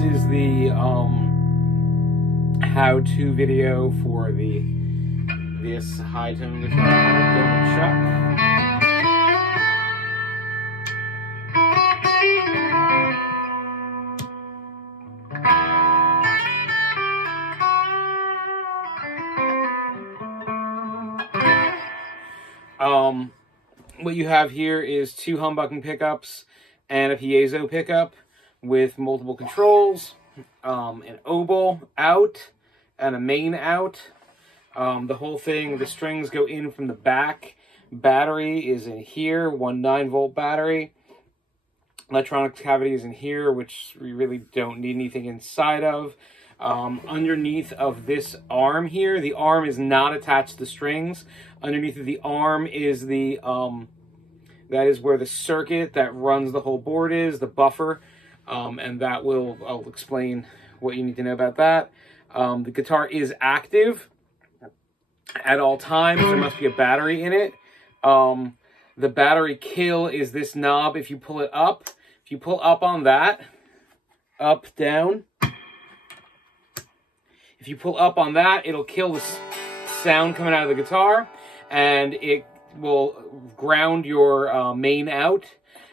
is the how-to video for this high-tone guitar going Chuck. What you have here is 2 humbucking pickups and a piezo pickup with multiple controls, an OBEL out and a main out. The whole thing, the strings go in from the back. Battery is in here, 1 9-volt battery. Electronic cavity is in here, which we really don't need anything inside of. Underneath of this arm here, the arm is not attached to the strings. Underneath of the arm is the, that is where the circuit that runs the whole board is, the buffer, and that I'll explain what you need to know about that. The guitar is active at all times. There must be a battery in it. The battery kill is this knob. If you pull it up, if you pull up on that, up, down, if you pull up on that, it'll kill the sound coming out of the guitar, and it will ground your main out,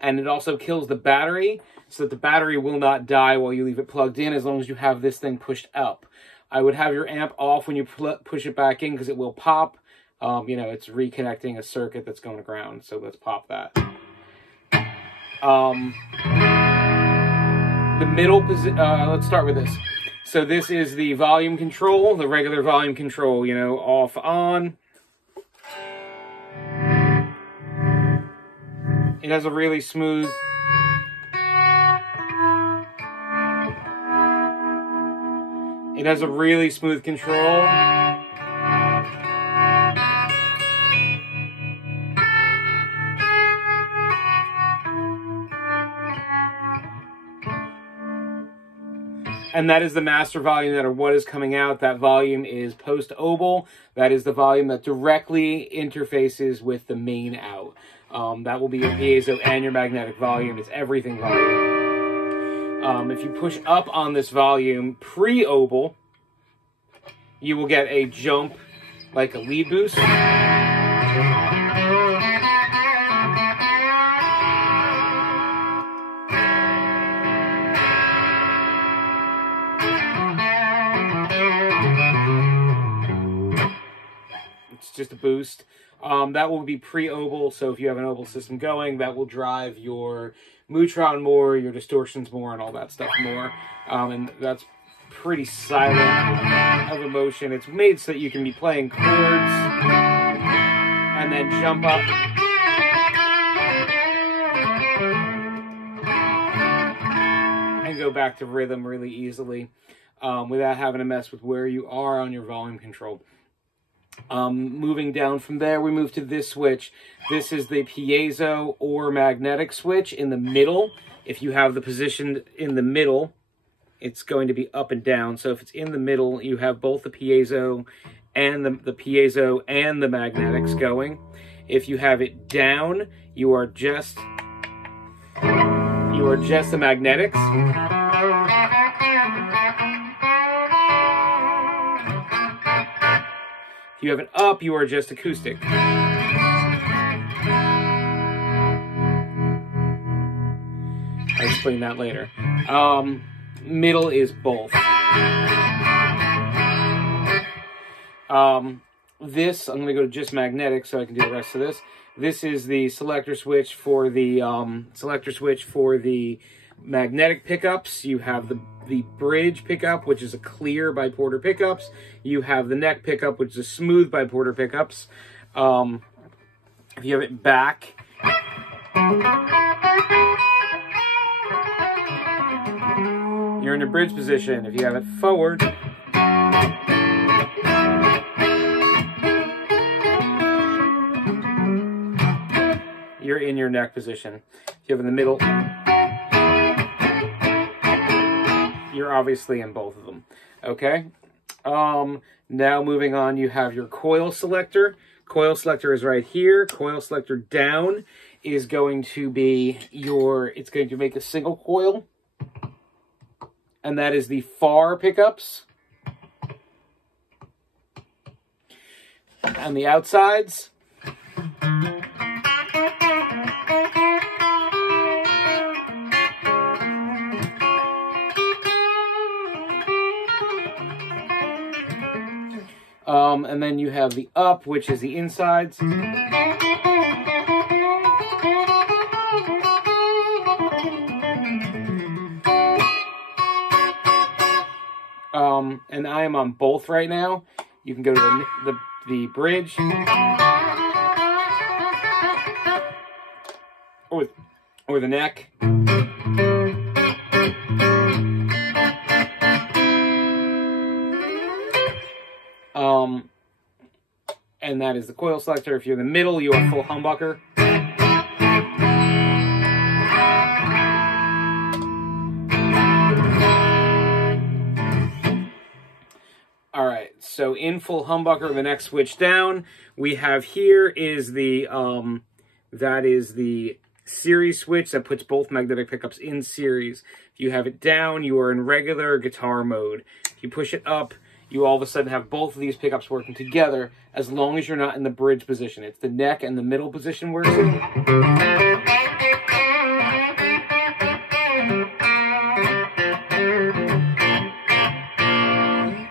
and it also kills the battery, so that the battery will not die while you leave it plugged in, as long as you have this thing pushed up. I would have your amp off when you push it back in, because it will pop. You know, it's reconnecting a circuit that's going to ground, so let's pop that. The middle position, let's start with this. So this is the volume control, the regular volume control, you know, off, on. It has a really smooth... It has a really smooth control. And that is the master volume, that or what is coming out. That volume is post OBEL. That is the volume that directly interfaces with the main out. That will be your piezo and your magnetic volume. It's everything volume. If you push up on this volume pre-OBEL, you will get a jump like a lead boost. Just a boost. That will be pre-OBEL, so if you have an OBEL system going, that will drive your Mutron more, your distortions more, and all that stuff more. And that's pretty silent of emotion. It's made so that you can be playing chords and then jump up and go back to rhythm really easily without having to mess with where you are on your volume control. Moving down from there, we move to this switch. This is the piezo or magnetic switch in the middle. If you have the position in the middle, it's going to be up and down. So if it's in the middle, you have both the piezo and the piezo and the magnetics going. If you have it down, you are just the magnetics. If you have it up, you are just acoustic. I'll explain that later. Middle is both. This, I'm going to go to just magnetic so I can do the rest of this. This is the selector switch for the magnetic pickups. You have the bridge pickup, which is a clear by Porter pickups. You have the neck pickup, which is a smooth by Porter pickups. If you have it back, you're in a bridge position. If you have it forward, you're in your neck position. If you have it in the middle, you're obviously in both of them. Okay? Now moving on, you have your coil selector. Coil selector is right here. Coil selector down is going to be it's going to make a single coil. and that is the far pickups. And the outsides. And then you have the up, which is the insides. And I am on both right now. You can go to the bridge, or the neck. And that is the coil selector. If you're in the middle, you are full humbucker. All right, so in full humbucker, the next switch down we have here is the that is the series switch that puts both magnetic pickups in series. If you have it down, you are in regular guitar mode. If you push it up, you all of a sudden have both of these pickups working together, as long as you're not in the bridge position. It's the neck and the middle position we're in.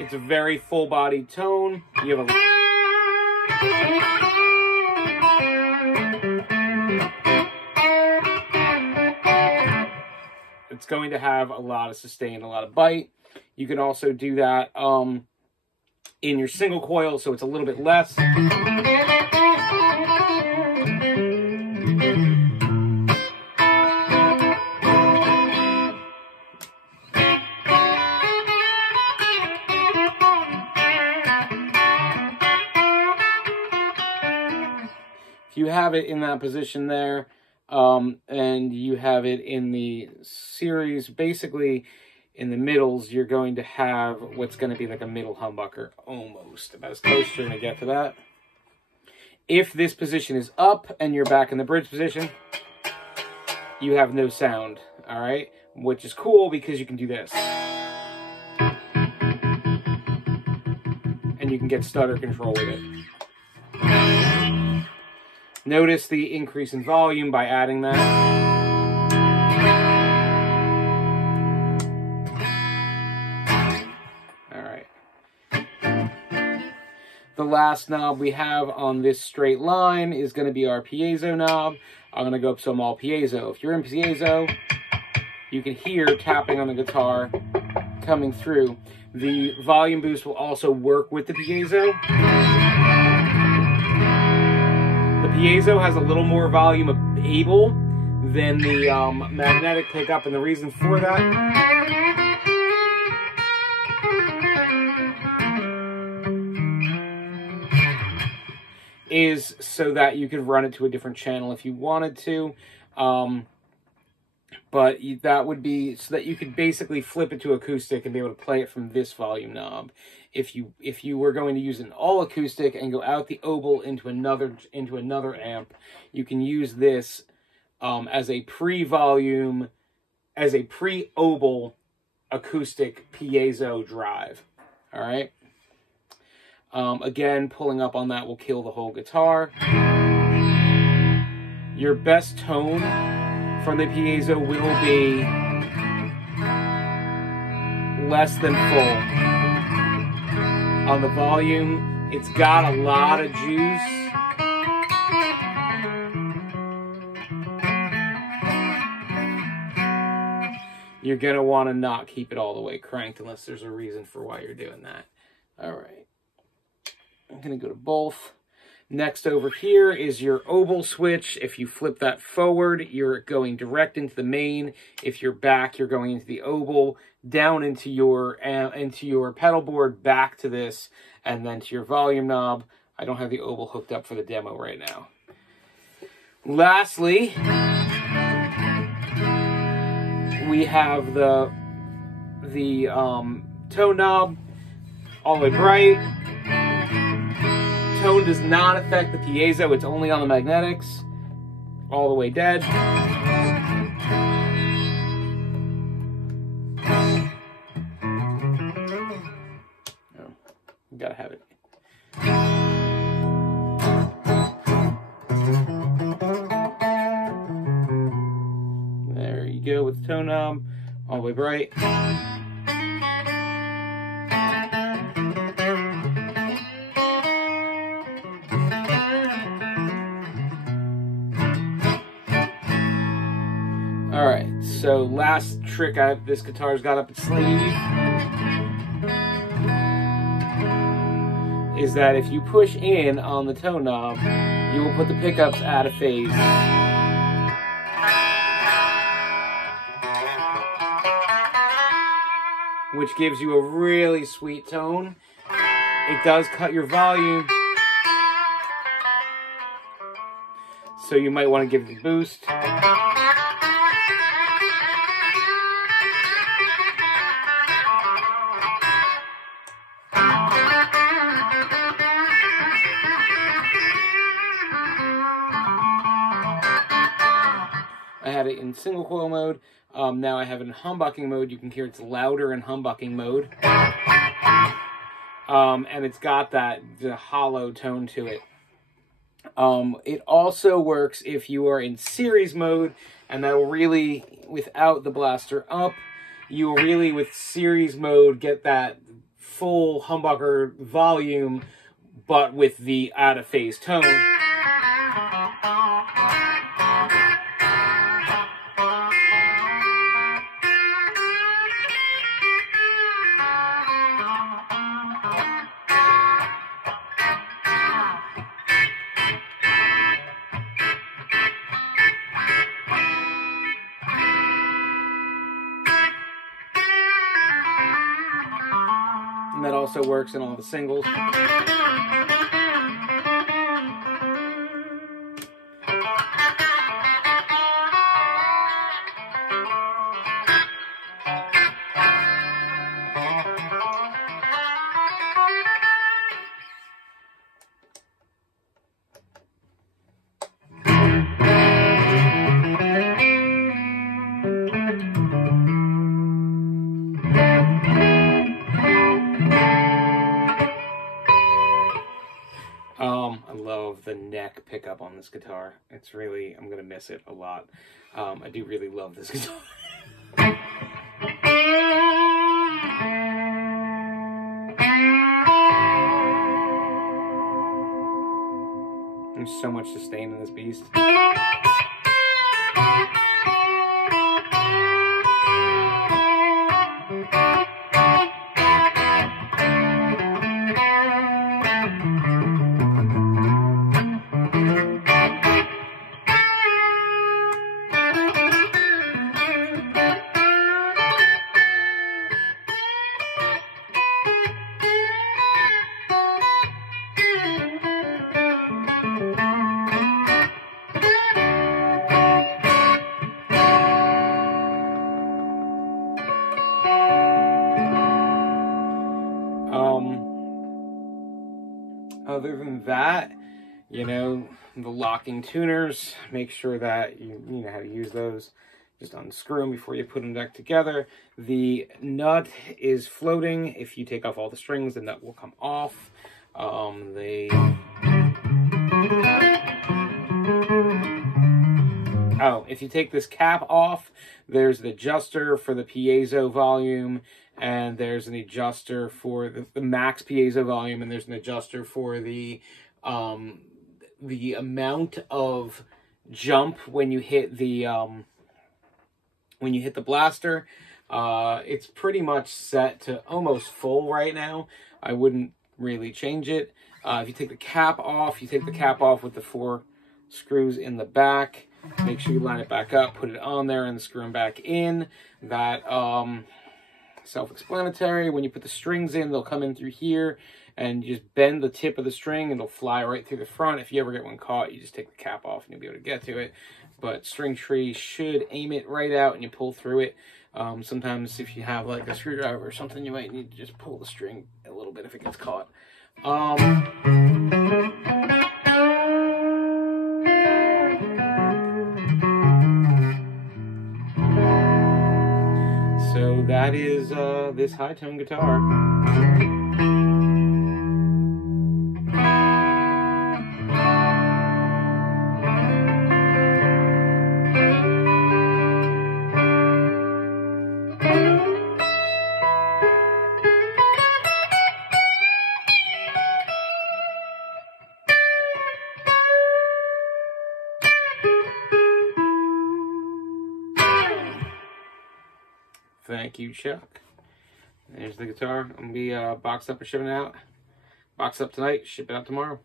It's a very full-bodied tone. You have it's going to have a lot of sustain, a lot of bite. You can also do that in your single coil, so it's a little bit less. If you have it in that position there, and you have it in the series, basically in the middles, you're going to have what's going to be like a middle humbucker, almost. About as close as you're going to get to that. If this position is up and you're back in the bridge position, you have no sound, all right? Which is cool because you can do this. And you can get stutter control with it. Notice the increase in volume by adding that. The last knob we have on this straight line is going to be our piezo knob. I'm going to go up so I'm all piezo. If you're in piezo, you can hear tapping on the guitar coming through. The volume boost will also work with the piezo. The piezo has a little more volume able than the magnetic pickup, and the reason for that is so that you could run it to a different channel if you wanted to. But that would be so that you could basically flip it to acoustic and be able to play it from this volume knob. If you were going to use an all acoustic and go out the OBEL into another amp, you can use this as a pre-volume, as a pre-OBEL acoustic piezo drive. All right. Again, pulling up on that will kill the whole guitar. Your best tone from the piezo will be less than full. On the volume, it's got a lot of juice. You're going to want to not keep it all the way cranked unless there's a reason for why you're doing that. All right. I'm going to go to both. Next over here is your OBEL switch. If you flip that forward, you're going direct into the main. If you're back, you're going into the OBEL, down into your pedal board, back to this, and then to your volume knob. I don't have the OBEL hooked up for the demo right now. Lastly, we have the tone knob, all the way bright. Tone does not affect the piezo, it's only on the magnetics. All the way dead. You gotta have it. There you go with the tone knob, all the way bright. Alright, so last trick this guitar's got up its sleeve is that if you push in on the tone knob, you will put the pickups out of phase. Which gives you a really sweet tone. It does cut your volume, so you might want to give it a boost. I had it in single coil mode. Now I have it in humbucking mode. You can hear it's louder in humbucking mode. And it's got the hollow tone to it. It also works if you are in series mode, and that will really, without the blaster up, you will really, with series mode, get that full humbucker volume, but with the out of phase tone. And that also works in all the singles. I love the neck pickup on this guitar. It's really, I'm gonna miss it a lot. I do really love this guitar. There's so much sustain in this beast. Other than that, you know, the locking tuners, make sure that you know how to use those. Just unscrew them before you put them back together. The nut is floating. If you take off all the strings, the nut will come off. Oh, if you take this cap off, there's an adjuster for the piezo volume, and there's an adjuster for the max piezo volume, and there's an adjuster for the amount of jump when you hit the blaster. It's pretty much set to almost full right now. I wouldn't really change it. If you take the cap off, you take the cap off with the 4 screws in the back. Make sure you line it back up, put it on there, and screw them back in. That self-explanatory. When you put the strings in, they'll come in through here, and you just bend the tip of the string, and it'll fly right through the front. If you ever get one caught, you just take the cap off, and you'll be able to get to it. But string tree should aim it right out, and you pull through it. Sometimes if you have like a screwdriver or something, you might need to just pull the string a little bit if it gets caught. So that is this high tone guitar. Thank you, Chuck. There's the guitar. I'm going to be boxed up and shipping it out. Box up tonight, ship it out tomorrow.